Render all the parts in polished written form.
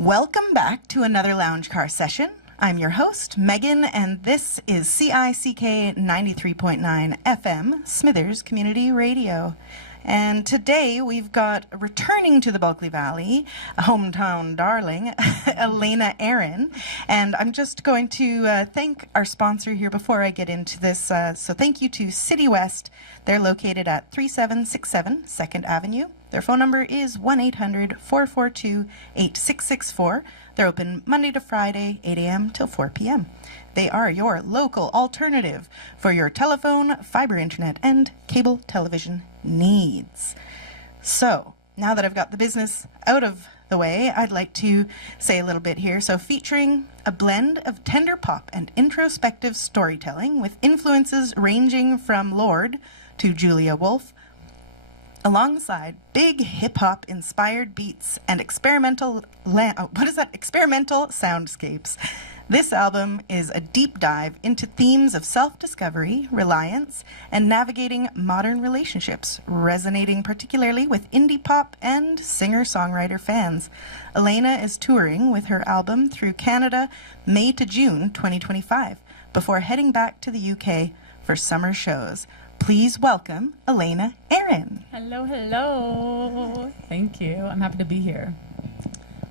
Welcome back to another Lounge Car session. I'm your host, Megan, and this is CICK 93.9 FM, Smithers Community Radio. And today we've got returning to the Bulkley Valley, a hometown darling, Elena Erin. And I'm just going to thank our sponsor here before I get into this. So thank you to City West. They're located at 3767 2nd Avenue. Their phone number is 1-800-442-8664. They're open Monday to Friday, 8 a.m. till 4 p.m. They are your local alternative for your telephone, fiber internet, and cable television needs. So, now that I've got the business out of the way, I'd like to say a little bit here. So, featuring a blend of tender pop and introspective storytelling with influences ranging from Lorde to Julia Wolf, alongside big hip-hop inspired beats and experimental soundscapes. This album is a deep dive into themes of self-discovery, reliance, and navigating modern relationships, resonating particularly with indie pop and singer-songwriter fans. Elena is touring with her album through Canada May to June 2025 before heading back to the UK for summer shows. Please welcome Elena Erin. Hello, hello. Thank you. I'm happy to be here.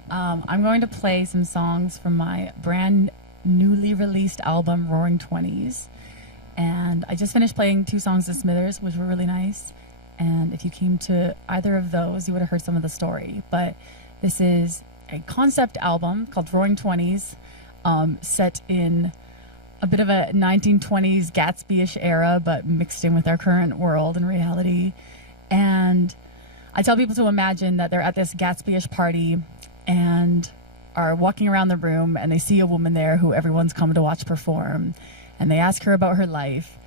I'm going to play some songs from my brand newly released album, Roaring 20s. And I just finished playing 2 songs to Smithers, which were really nice. And if you came to either of those, you would have heard some of the story. But this is a concept album called Roaring 20s, set in a bit of a 1920s Gatsby-ish era, but mixed in with our current world and reality. And I tell people to imagine that they're at this Gatsby-ish party and are walking around the room, and they see a woman there who everyone's come to watch perform, and they ask her about her life,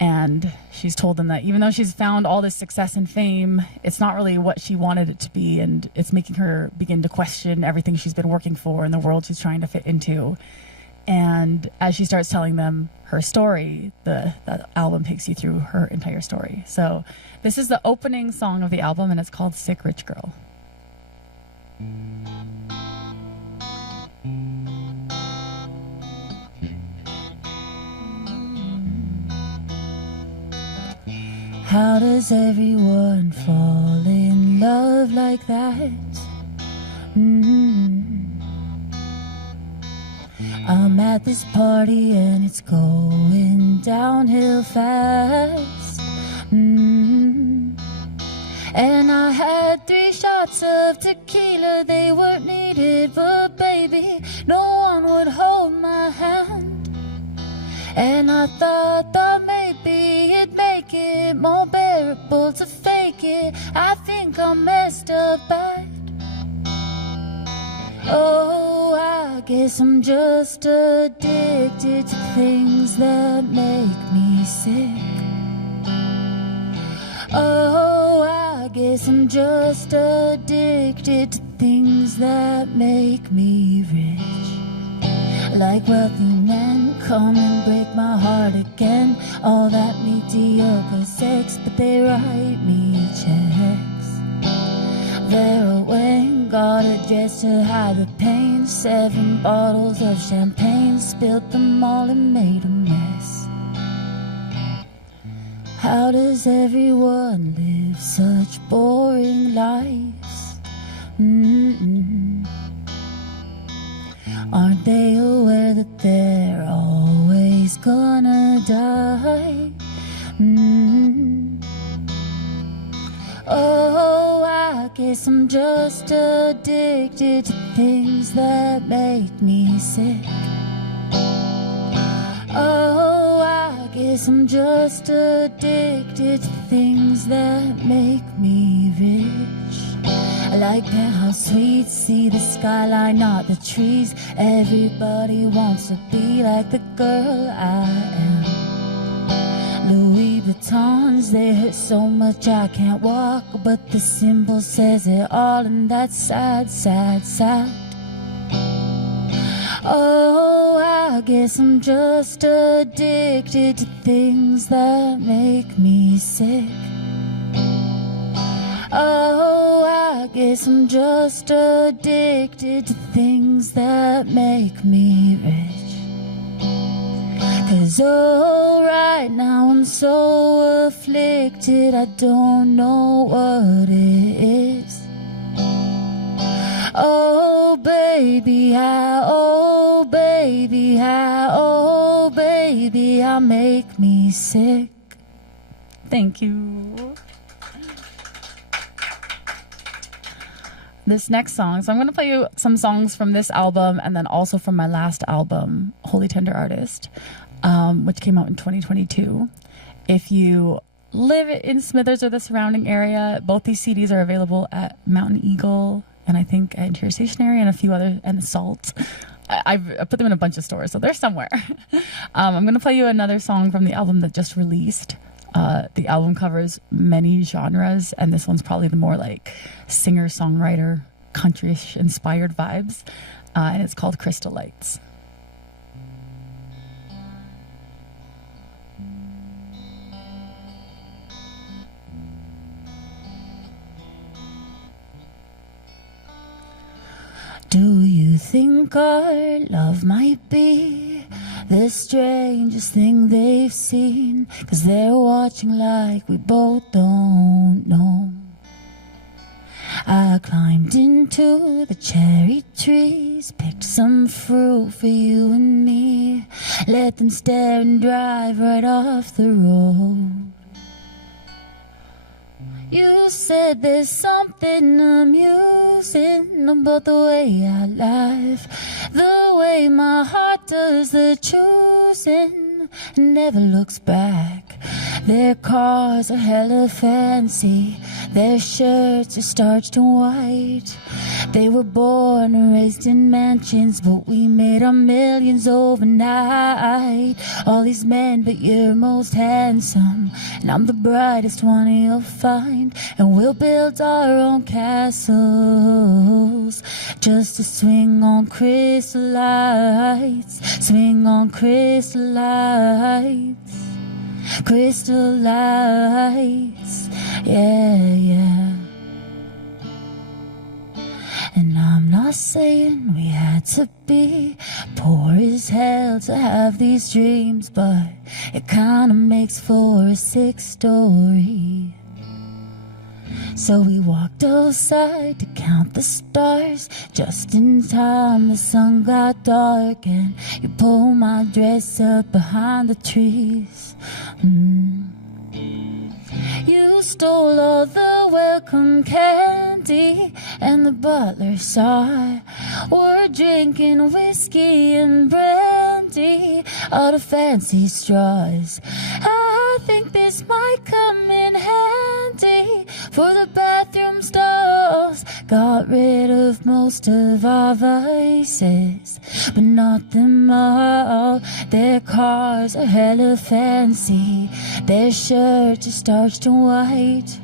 and she's told them that even though she's found all this success and fame, it's not really what she wanted it to be, and it's making her begin to question everything she's been working for and the world she's trying to fit into. And as she starts telling them her story, the album takes you through her entire story. So this is the opening song of the album, and it's called Sick Rich Girl. How does everyone fall in love like that? I'm at this party and it's going downhill fast. And I had 3 shots of tequila, they weren't needed, but baby, no one would hold my hand. And I thought maybe it'd make it more bearable to fake it. I think I messed up bad. Oh, I guess I'm just addicted to things that make me sick. Oh, I guess I'm just addicted to things that make me rich. Like wealthy men come and break my heart again. All that mediocre sex, but they write me checks. Vera Wang got a dress to hide the pain. 7 bottles of champagne, spilled them all and made a mess. How does everyone live such boring lives? Aren't they aware that they're always gonna die? Oh, I guess I'm just addicted to things that make me sick. Oh, I guess I'm just addicted to things that make me rich. I like penthouse suites, see the skyline, not the trees. Everybody wants to be like the girl I am. Louis Vuittons, they hurt so much I can't walk, but the symbol says it all, and that's sad, sad, sad. Oh, I guess I'm just addicted to things that make me sick. Oh, I guess I'm just addicted to things that make me rich. 'Cause oh, right now I'm so afflicted, I don't know what it is. Oh baby, oh baby, oh baby, I make me sick. Thank you. This next song, so I'm going to play you some songs from this album and then also from my last album, Holy Tender Artist, which came out in 2022. If you live in Smithers or the surrounding area, both these CDs are available at Mountain Eagle and I think at Interior Stationery and a few other, and Salt. I put them in a bunch of stores, so they're somewhere. I'm going to play you another song from the album that just released. The album covers many genres, and this one's probably the more like singer-songwriter, country-ish inspired vibes, and it's called Crystal Lights. Do you think our love might be the strangest thing they've seen? 'Cause they're watching like we both don't know. I climbed into the cherry trees, picked some fruit for you and me, let them stare and drive right off the road. You said there's something amusing about the way I laugh, the way my heart does the choosing and never looks back. Their cars are hella fancy, their shirts are starched and white. They were born and raised in mansions, but we made our millions overnight. All these men, but you're most handsome, and I'm the brightest one you'll find. And we'll build our own castles just to swing on crystal lights, swing on crystal lights, crystal lights, yeah, yeah. And I'm not saying we had to be poor as hell to have these dreams, but it kinda makes for a sick story. So we walked outside to count the stars, just in time the sun got dark, and you pulled my dress up behind the trees. You stole all the welcome candy, and the butler saw we're drinking whiskey and brandy out of fancy straws. I think this might come in handy for the bathroom stalls. Got rid of most of our vices, but not them all. Their cars are hella fancy, their shirts are starched and white.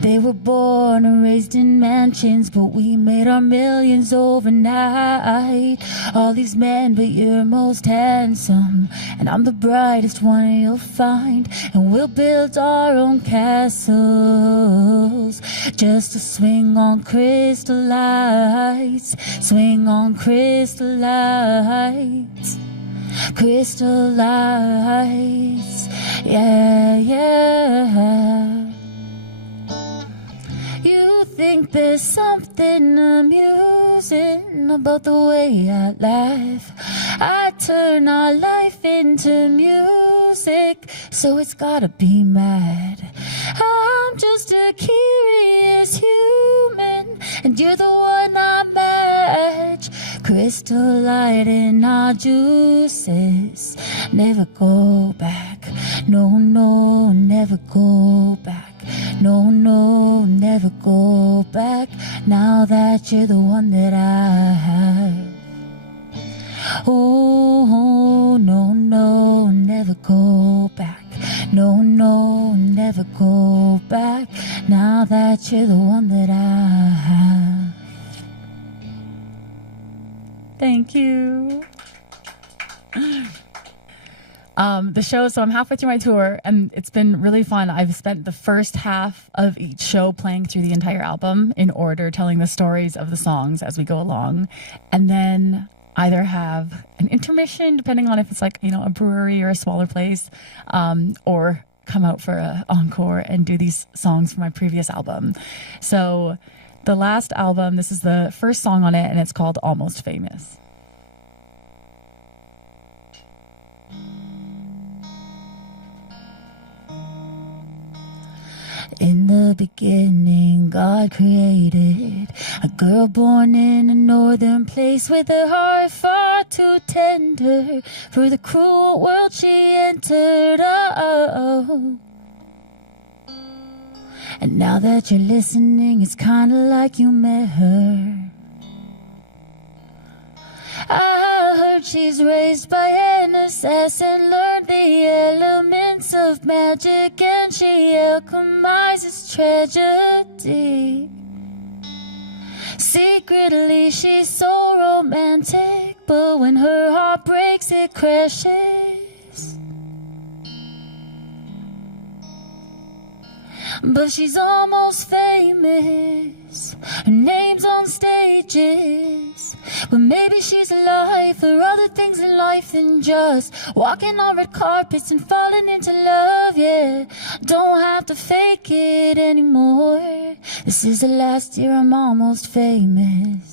They were born and raised in mansions, but we made our millions overnight. All these men, but you're most handsome, and I'm the brightest one you'll find. And we'll build our own castles just to swing on crystal lights, swing on crystal lights, crystal lights, yeah, yeah. You think there's something amusing about the way I laugh. I turn our life into music, so it's gotta be mad. I'm just a curious human, and you're the one I match. Crystal light in our juices, never go back. No, no, never go back. No, no, never go back, now that you're the one that I have. Oh, no, no, never go back. No, no, never go back, now that you're the one that I have. Thank you. The show, so I'm halfway through my tour, and it's been really fun. I've spent the first half of each show playing through the entire album in order, telling the stories of the songs as we go along, and then either have an intermission, depending on if it's like, a brewery or a smaller place, or come out for an encore and do these songs from my previous album. So the last album, this is the first song on it, and it's called Almost Famous. In the beginning, God created a girl born in a northern place with a heart far too tender for the cruel world she entered. Oh. And now that you're listening, it's kinda like you met her. I heard she's raised by an assassin, learned the elements of magic, and she alchemizes tragedy. Secretly, she's so romantic, but when her heart breaks, it crashes. But she's almost famous, her name's on stages. But maybe she's alive for other things in life than just walking on red carpets and falling into love, yeah. Don't have to fake it anymore. This is the last year I'm almost famous.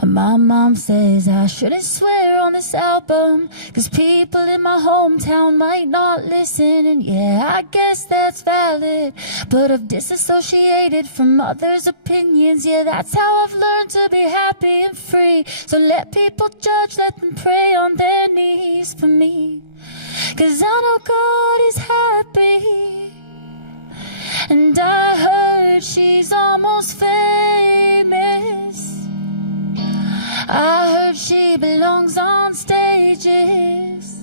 And my mom says I shouldn't swear on this album, 'cause people in my hometown might not listen. And yeah, I guess that's valid, but I've disassociated from others' opinions. Yeah, that's how I've learned to be happy and free. So let people judge, let them pray on their knees for me, 'cause I know God is happy. And I heard she's almost famous. I heard she belongs on stages.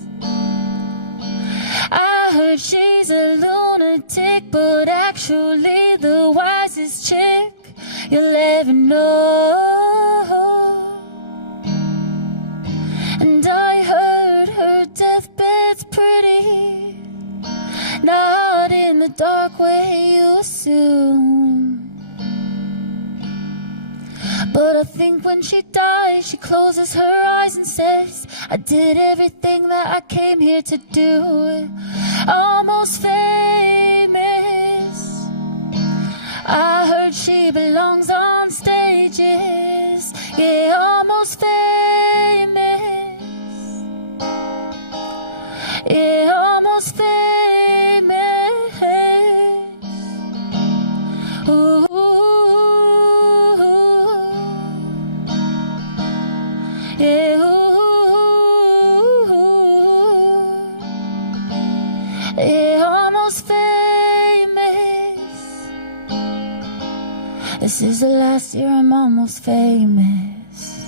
I heard she's a lunatic, but actually the wisest chick you'll ever know. And I heard her deathbed's pretty, not in the dark way you assume. But I think when she dies, she closes her eyes and says, I did everything that I came here to do. Almost famous. I heard she belongs on stages. Yeah, almost famous. Yeah, almost famous. Ooh. Yeah, yeah, almost famous. This is the last year I'm almost famous.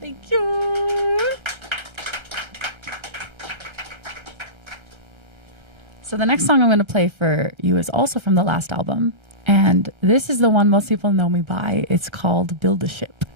Thank you. So the next song I'm going to play for you is also from the last album. And this is the one most people know me by. It's called Build a Ship.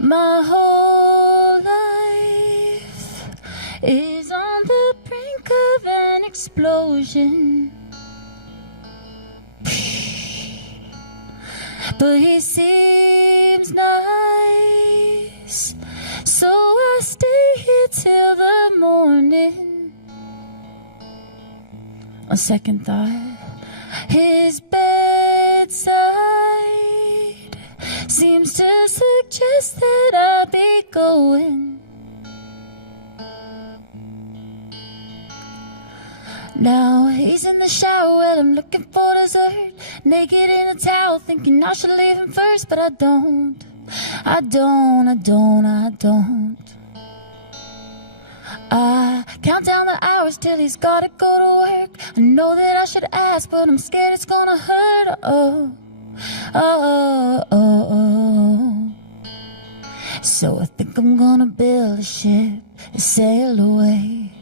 My whole life is on the brink of an explosion, but he seems nice, so I stay here till the morning. On second thought, his bedside seems to suggest that I'll be going. Now he's in the shower while I'm looking for dessert, naked in a towel, thinking I should leave him first, but I don't. I count down the hours till he's gotta go to work. I know that I should ask, but I'm scared it's gonna hurt. Oh, oh, oh, oh. So I think I'm gonna build a ship and sail away.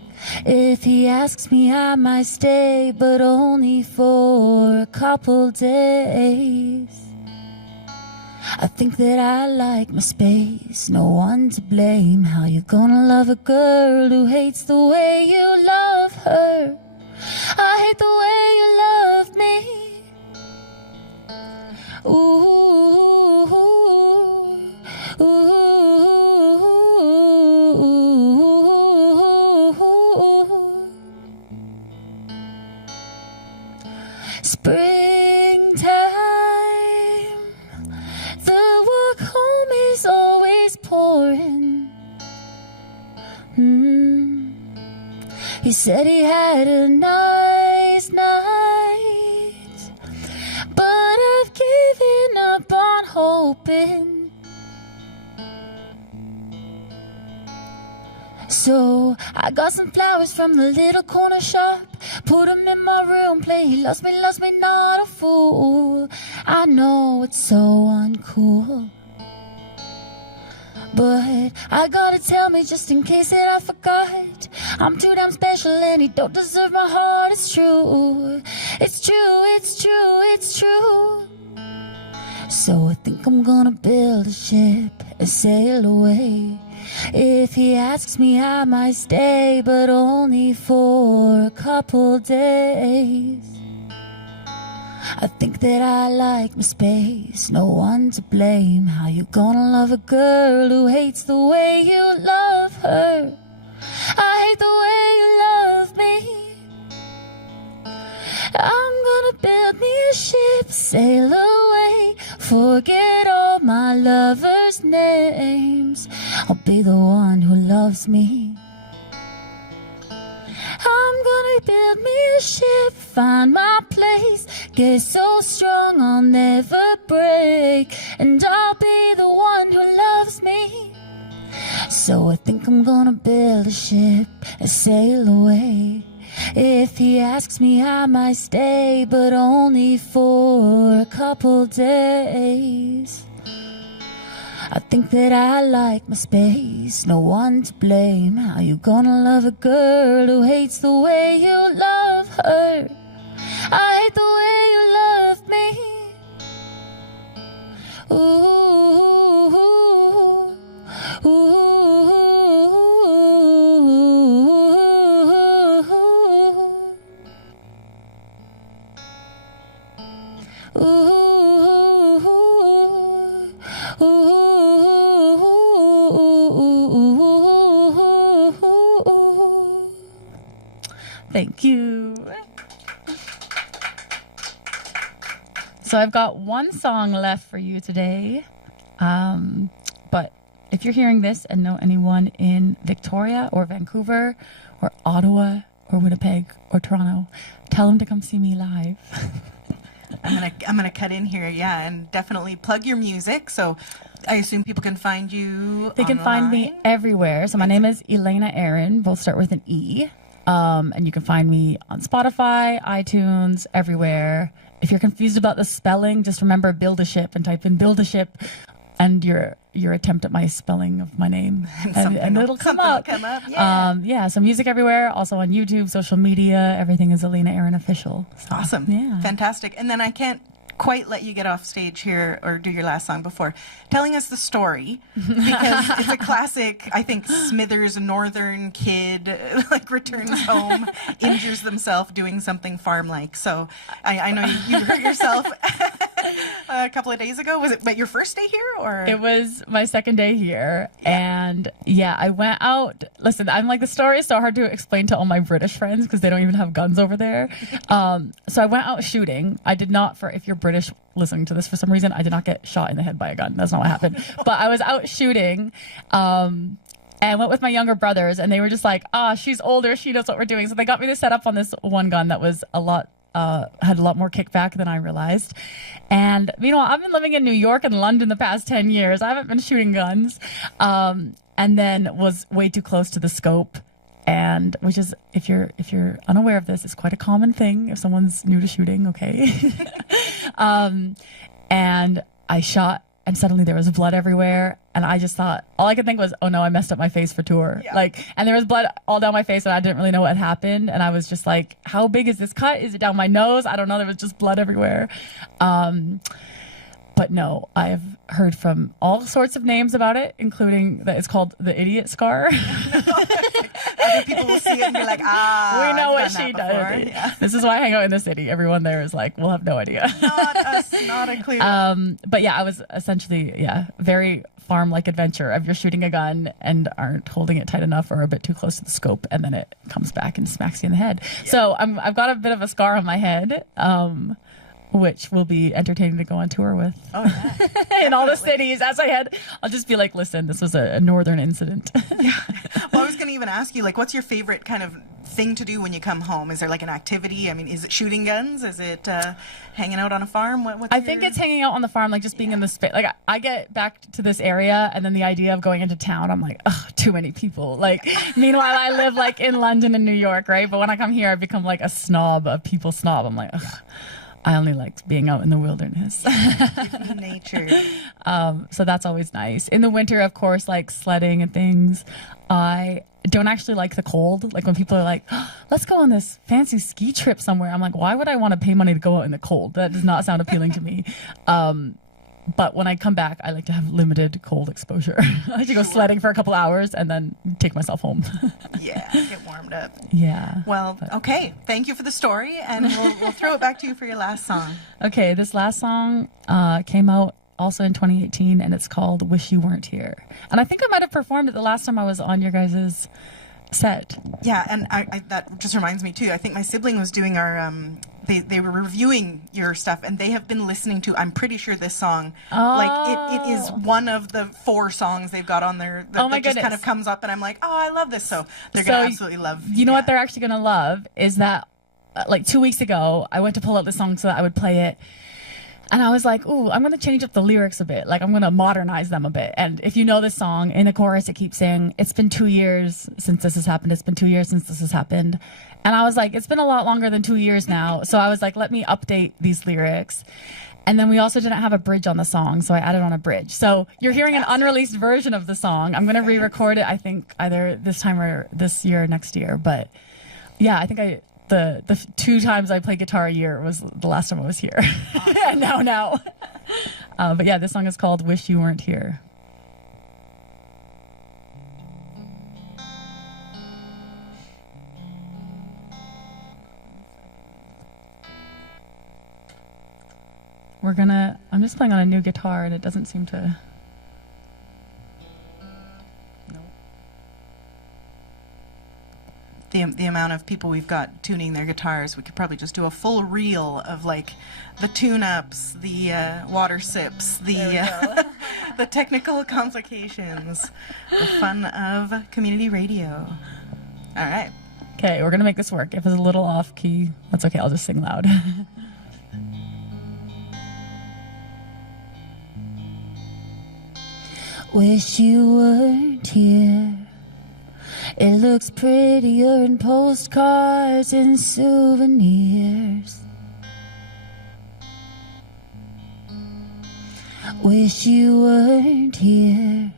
If he asks me, I might stay, but only for a couple days. I think that I like my space, no one to blame. How you gonna love a girl who hates the way you love her? I hate the way you love me. Ooh, ooh, ooh. Springtime, the walk home is always pouring. He said he had a nice night, but I've given up on hoping. So I got some flowers from the little corner shop, put them in my room, play he loves me, not a fool. I know it's so uncool, but I gotta tell me just in case that I forgot. I'm too damn special and he don't deserve my heart. It's true, it's true, it's true, it's true. So I think I'm gonna build a ship and sail away. If he asks me, I might stay, but only for a couple days. I think that I like my space, no one to blame. How you gonna love a girl who hates the way you love her? I hate the way you love me. I'm gonna build me a ship, sail away, forget all my lovers' names. I'll be the one who loves me. I'm gonna build me a ship, find my place, get so strong I'll never break, and I'll be the one who loves me. So I think I'm gonna build a ship and sail away. If he asks me, I might stay, but only for a couple days. I think that I like my space, no one to blame. How you gonna love a girl who hates the way you love her? I hate the way you love me. Ooh, ooh, ooh. Thank you. So I've got one song left for you today. But if you're hearing this and know anyone in Victoria or Vancouver or Ottawa or Winnipeg or Toronto, tell them to come see me live. I'm gonna cut in here, yeah, and definitely plug your music. So I assume people can find you. They can find me everywhere. So my name is Elena Erin. Both start with an E. And you can find me on Spotify, iTunes, everywhere. If you're confused about the spelling, just remember build a ship and type in build a ship and your attempt at my spelling of my name. and it'll come up. Yeah. So music everywhere, also on YouTube, social media, everything is Elena Erin Official. So, awesome. Yeah. Fantastic. And then I can't quite let you get off stage here or do your last song before telling us the story, because it's a classic. I think Smithers, a northern kid, like returns home, injures themselves doing something farm-like. So I know you hurt yourself a couple of days ago. Was it your first day here, or? It was my second day here. Yeah. And yeah, I went out. Listen, I'm like, the story is so hard to explain to all my British friends because they don't even have guns over there. So I went out shooting. I did not, if you're British listening to this for some reason, I did not get shot in the head by a gun. That's not what happened. But I was out shooting and went with my younger brothers, and they were just like, she's older, she knows what we're doing. So they got me to set up on this one gun that was had a lot more kickback than I realized. And meanwhile, I've been living in New York and London the past 10 years. I haven't been shooting guns. And then was way too close to the scope. And which is, if you're unaware of this, it's quite a common thing if someone's new to shooting, okay? and I shot, and suddenly there was blood everywhere. And I just thought, all I could think was, oh no, I messed up my face for tour. Yeah. And there was blood all down my face and I didn't really know what happened. And I was just like, how big is this cut? Is it down my nose? I don't know. There was just blood everywhere. But no, I've heard from all sorts of names about it, including that it's called the idiot scar. Other people will see it and be like, We know I've what done she that does. before. Yeah. This is why I hang out in the city. Everyone there is like, we'll have no idea. Not us, not a clue. But yeah, I was essentially, very farm-like adventure of you're shooting a gun and aren't holding it tight enough or a bit too close to the scope, and then it comes back and smacks you in the head. Yeah. So I've got a bit of a scar on my head, which will be entertaining to go on tour with. Oh, yeah. In all the cities. I'll just be like, listen, this was a northern incident. Yeah. Well, I was going to even ask you, like, what's your favorite kind of thing to do when you come home? Is there like an activity? I mean, is it shooting guns? Is it hanging out on a farm? I think it's hanging out on the farm, like just being in the space. Like I get back to this area, and then the idea of going into town, I'm like, ugh, too many people. Like, meanwhile, I live like in London and New York, right? But when I come here, I become like a people snob. I'm like, ugh. I only like being out in the wilderness. Give me nature. So that's always nice. In the winter, of course, like sledding and things. I don't actually like the cold. Like when people are like, oh, let's go on this fancy ski trip somewhere. I'm like, why would I want to pay money to go out in the cold? That does not sound appealing to me. But when I come back, I like to have limited cold exposure. I like to go sledding for a couple hours and then take myself home. Yeah, get warmed up. Yeah. Well, okay. Thank you for the story, and we'll throw it back to you for your last song. Okay, this last song came out also in 2018, and it's called Wish You Weren't Here. And I think I might have performed it the last time I was on your guys' set. Yeah, and I that just reminds me, too. I think my sibling was doing our... They were reviewing your stuff, and they have been listening to, I'm pretty sure, this song. Oh. Like, it is one of the 4 songs they've got on there that, oh my that just goodness. kind of comes up, and I'm like, oh, I love this. So they're going to absolutely love. You know what they're actually going to love is that, like 2 weeks ago, I went to pull out the song so that I would play it. And I was like, ooh, I'm going to change up the lyrics a bit. Like, I'm going to modernize them a bit. And if you know this song, in the chorus, it keeps saying, it's been 2 years since this has happened. It's been 2 years since this has happened. And I was like, it's been a lot longer than 2 years now. So I was like, let me update these lyrics. And then we also didn't have a bridge on the song, so I added on a bridge. So you're hearing an unreleased version of the song. I'm going to re-record it, I think, either this time or this year or next year. But yeah, I think the 2 times I play guitar a year was the last time I was here. And now. But yeah, this song is called Wish You Weren't Here. I'm just playing on a new guitar and it doesn't seem to. The amount of people we've got tuning their guitars, we could probably just do a full reel of like the tune-ups, the water sips, the the technical complications, the fun of community radio. All right. Okay, we're gonna make this work. If it's a little off key, that's okay. I'll just sing loud. Wish you weren't here. It looks prettier in postcards and souvenirs. Wish you weren't here.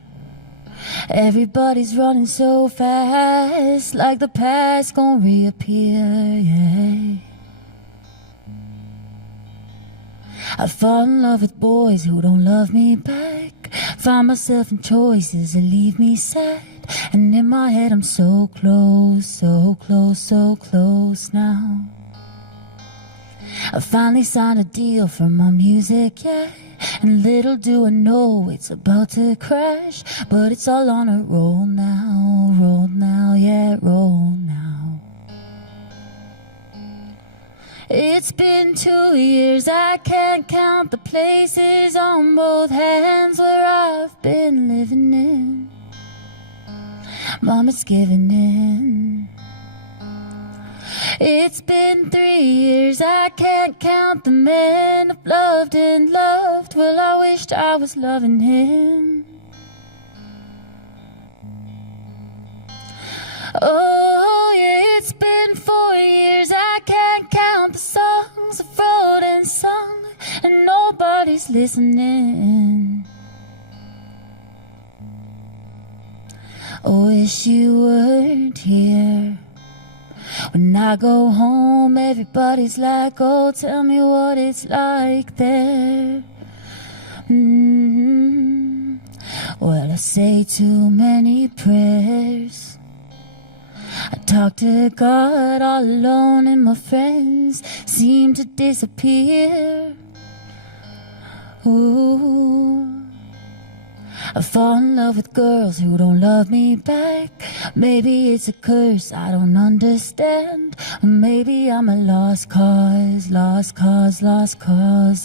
Everybody's running so fast, like the past gon' reappear, yeah. I fall in love with boys who don't love me back. Find myself in choices that leave me sad. And in my head I'm so close, so close, so close now. I finally signed a deal for my music, yeah. And little do I know it's about to crash. But it's all on a roll now, yeah, roll now. It's been 2 years, I can't count the places on both hands where I've been living in. Mama's giving in. It's been 3 years, I can't count the men I've loved and loved. Well, I wished I was loving him. Oh, yeah, it's been 4 years, I can't count the songs I've wrote and sung, and nobody nobody's listening. I wish you weren't here. When I go home, everybody's like, oh, tell me what it's like there. Well, I say too many prayers. I talk to God all alone, and my friends seem to disappear. Ooh. I fall in love with girls who don't love me back. Maybe it's a curse I don't understand. Or maybe I'm a lost cause,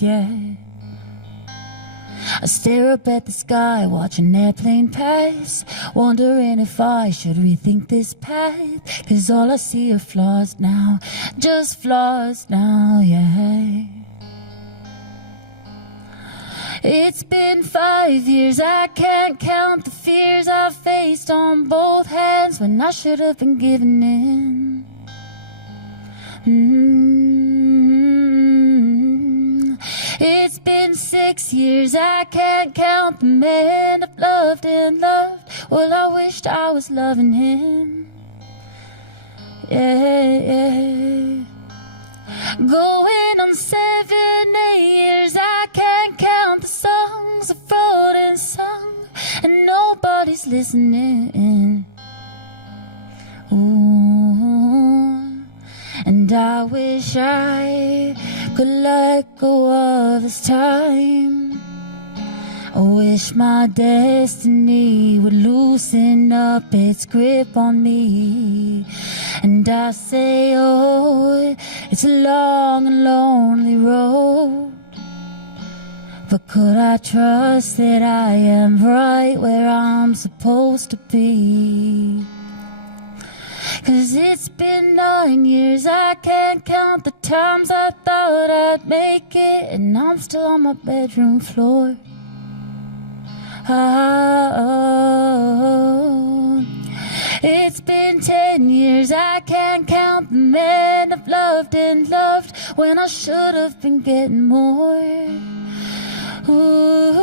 yeah. I stare up at the sky, watch an airplane pass, wondering if I should rethink this path. 'Cause all I see are flaws now, just flaws now, yeah. It's been 5 years, I can't count the fears I've faced on both hands when I should have been giving in. It's been 6 years, I can't count the men I've loved and loved. Well, I wished I was loving him. Yeah. Going on 7, 8 years, I can't count the songs I've wrote and sung, and nobody's listening. Ooh, and I wish I could let go of this time. I wish my destiny would loosen up its grip on me. And I say, oh, it's a long and lonely road. But could I trust that I am right where I'm supposed to be? 'Cause it's been 9 years, I can't count the times I thought I'd make it, and I'm still on my bedroom floor. Oh, it's been 10 years, I can't count the men I've loved and loved when I should have been getting more. Ooh,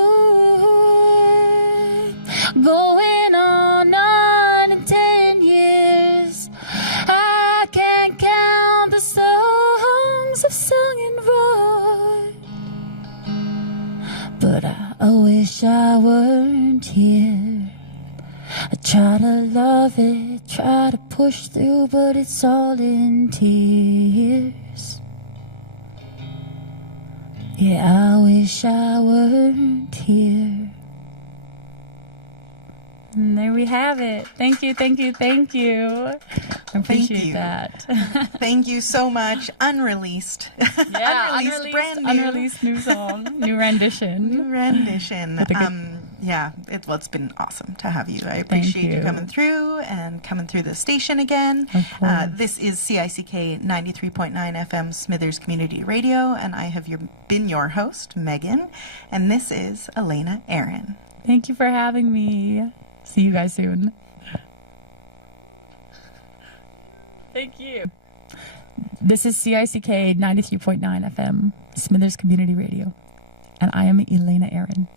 going on 9 and 10 years, I can't count the songs I've sung and wrote. But I wish I weren't here. I try to love it, try to push through, but it's all in tears. Yeah, I wish I weren't here. And there we have it. Thank you, thank you, thank you. I appreciate you. that. Thank you so much. Unreleased. Yeah, brand new. unreleased new song, new rendition. New rendition. Yeah, it's been awesome to have you. I appreciate you coming through the station again. Of course. This is CICK 93.9 FM Smithers Community Radio, and I have been your host, Megan, and this is Elena Erin. Thank you for having me. See you guys soon. Thank you. This is CICK 93.9 FM Smithers Community Radio, and I am Elena Erin.